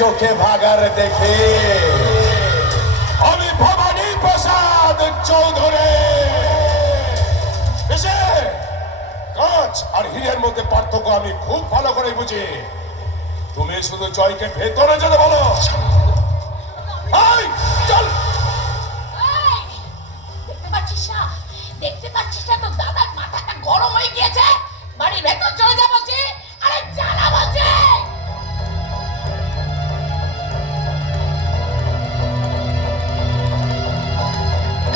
চোখে ভাগার দেখে আমি ভবানী প্রসাদ চৌধুরী। কাঁচ আর হীরের মধ্যে পার্থক্য আমি খুব ভালো করে বুঝি। তুমি শুধু জয়কে ভেতরে যেতে বলো। চল। দেখতে পাচ্ছিস না তো দাদার মাথাটা গরম হয়ে গিয়েছে। বাড়ির ভেতর চলে যা বলছি। আরে জানা বলছে।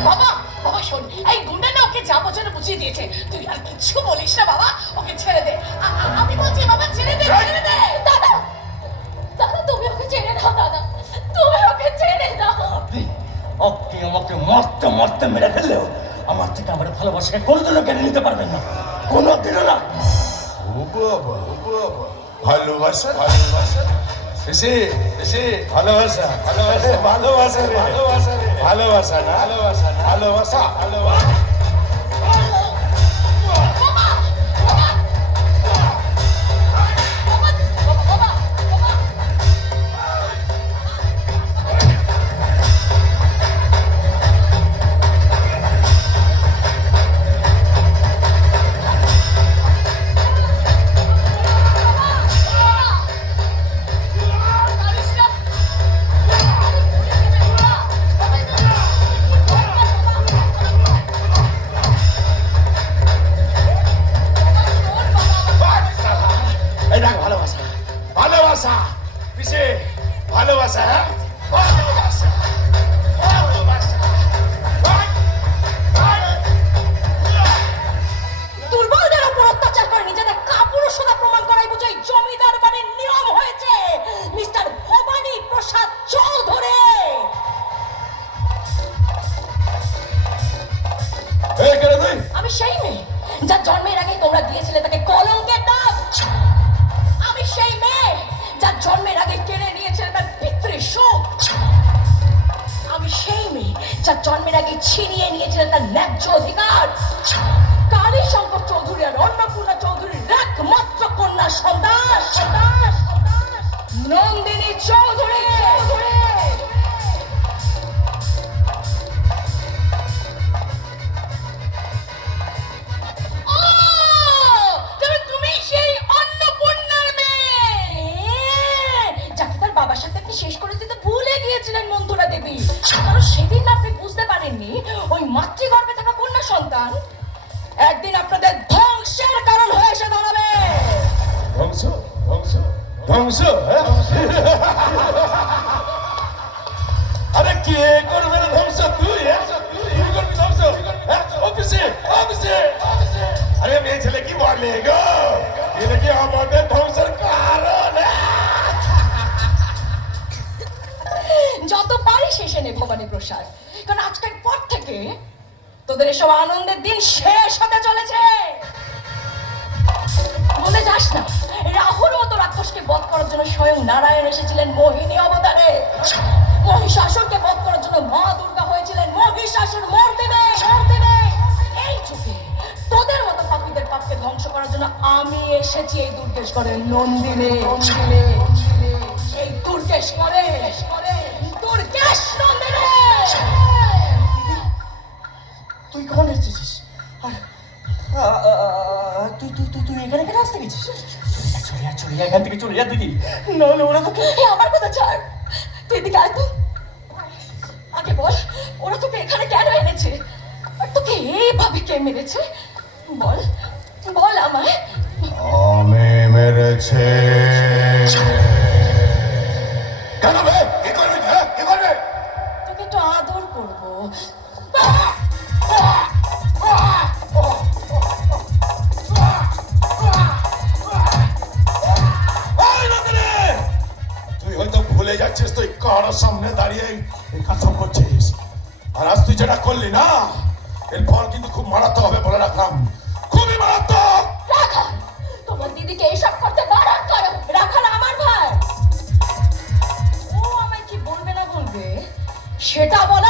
বাবা বাবা শোন, এই গুন্ডা না ওকে যা বছর বুঝিয়ে দিয়েছে। তুই আর কিছু বলিস না বাবা, ওকে ছেড়ে দে। আমি বলছি বাবা ছেড়ে দে, ছেড়ে দে। দাদা দাদা তুমি ওকে ছেড়ে দাও, দাদা তুমি ওকে ছেড়ে দাও। আপনি আমাকে মারতে মারতে মেরে ফেললেও আমার থেকে আমার ভালোবাসাকে কোনোদিনও কেড়ে নিতে পারবেন না, কোনোদিনও না। ভালোবাসা ভালোবাসা এসে এসে ভালোবাসা ভালোবাসা ভালোবাসা ভালোবাসা ভালোবাসা না ভালোবাসা ভালোবাসা ভালোবাসা। ভালোবাসা পিছে ভালোবাসা ভালোবাসা ভালোবাসা। দুর্বলদের উপর অত্যাচার করে নিজেদের কাপুরুষতা প্রমাণ করাই বুঝে জমিদার বাড়ির নিয়ম হয়েছে মিস্টার ভবানী প্রসাদ চৌধুরী। আমি সেই মেয়ে যার জন্মের আগে তোমরা দিয়েছিলে তাকে কলঙ্কের দাগ। আমি সেই মেয়ে যার জন্মের আগে কেড়ে নিয়েছিলে তার পিতৃসুখ। আমি সেই মেয়ে যার জন্মের আগে ছিনিয়ে নিয়েছিলেন তার ন্যায্য অধিকার। কালী শঙ্কর চৌধুরী আর অন্নপূর্ণা চৌধুরীর একমাত্র কন্যা সন্তান নন্দিনী চৌধুরী। তুমি সেই অন্নপূর্ণার মেয়ে যাকে তার বাবার সাথে আপনি শেষ করে দিতে ভুলে গিয়েছিলেন মন্থরা দেবী। কারণ সেদিন আপনি বুঝতে পারেননি ওই মাতৃগর্ভে থাকা কন্যা সন্তান একদিন আপনাদের ধ্বংসের কারণ হয়ে এসে দাঁড়াবে। ধ্বংস ধ্বংস ধ্বংস। আরে কে করবে না ধ্বংস? তুই করবি ধ্বংস অফিসে অফিসে। আরে মেয়ে ছেলে কি বলে গো, এটা কি আমাদের ধ্বংসের কারণ? যত পারি শেষে নে ভবানী প্রসাদ, কারণ আজকের পর থেকে তোদের এসব আনন্দের দিন শেষ হতে চলেছে। বলে যাস না রাহুর মতো রাক্ষসকে বধ করার জন্য স্বয়ং নারায়ণ এসেছিলেন মোহিনী অবতারে। মহিষাসুরকে বধ করার জন্য মা দুর্গা হয়েছিলেন মহিষাসুর মর্দিনী। এই যুগে তোদের মতো পাপীদের পাপকে ধ্বংস করার জন্য আমি এসেছি এই দুর্গেশ্বরের নন্দিনী। এই দুর্গেশ্বরে দুর্গেশ নন্দিনী। তুই কখন এসেছিস? আর তুই তুই তুই তুই এখানে কেন আসতে গেছিস? চলে যা এখান থেকে, চলে যা দিদি, নাহলে ওরা তোকে। আমার কথা ছাড়, তুই এদিকে আয় তো। আগে বল ওরা তোকে এখানে কেন এনেছে আর তোকে এইভাবে কে মেরেছে? বল বল আমায়। আমি মেরেছে। কেন বে? কি করবি? কি করবে? তোকে একটু আদর করবো। তুই হয়তো ভুলে যাচ্ছিস তুই কারোর সামনে দাঁড়িয়ে এই কাজ করছিস, আর আজ তুই যেটা করলি না এরপর কিন্তু খুব মারাত্মক হবে বলে রাখলাম, খুবই মারাত্মক। রাখাল, তোমার দিদিকে এইসব করতে বারণ করো। রাখাল আমার ভাই, ও আমায় কি বলবে না বলবে সেটা বলা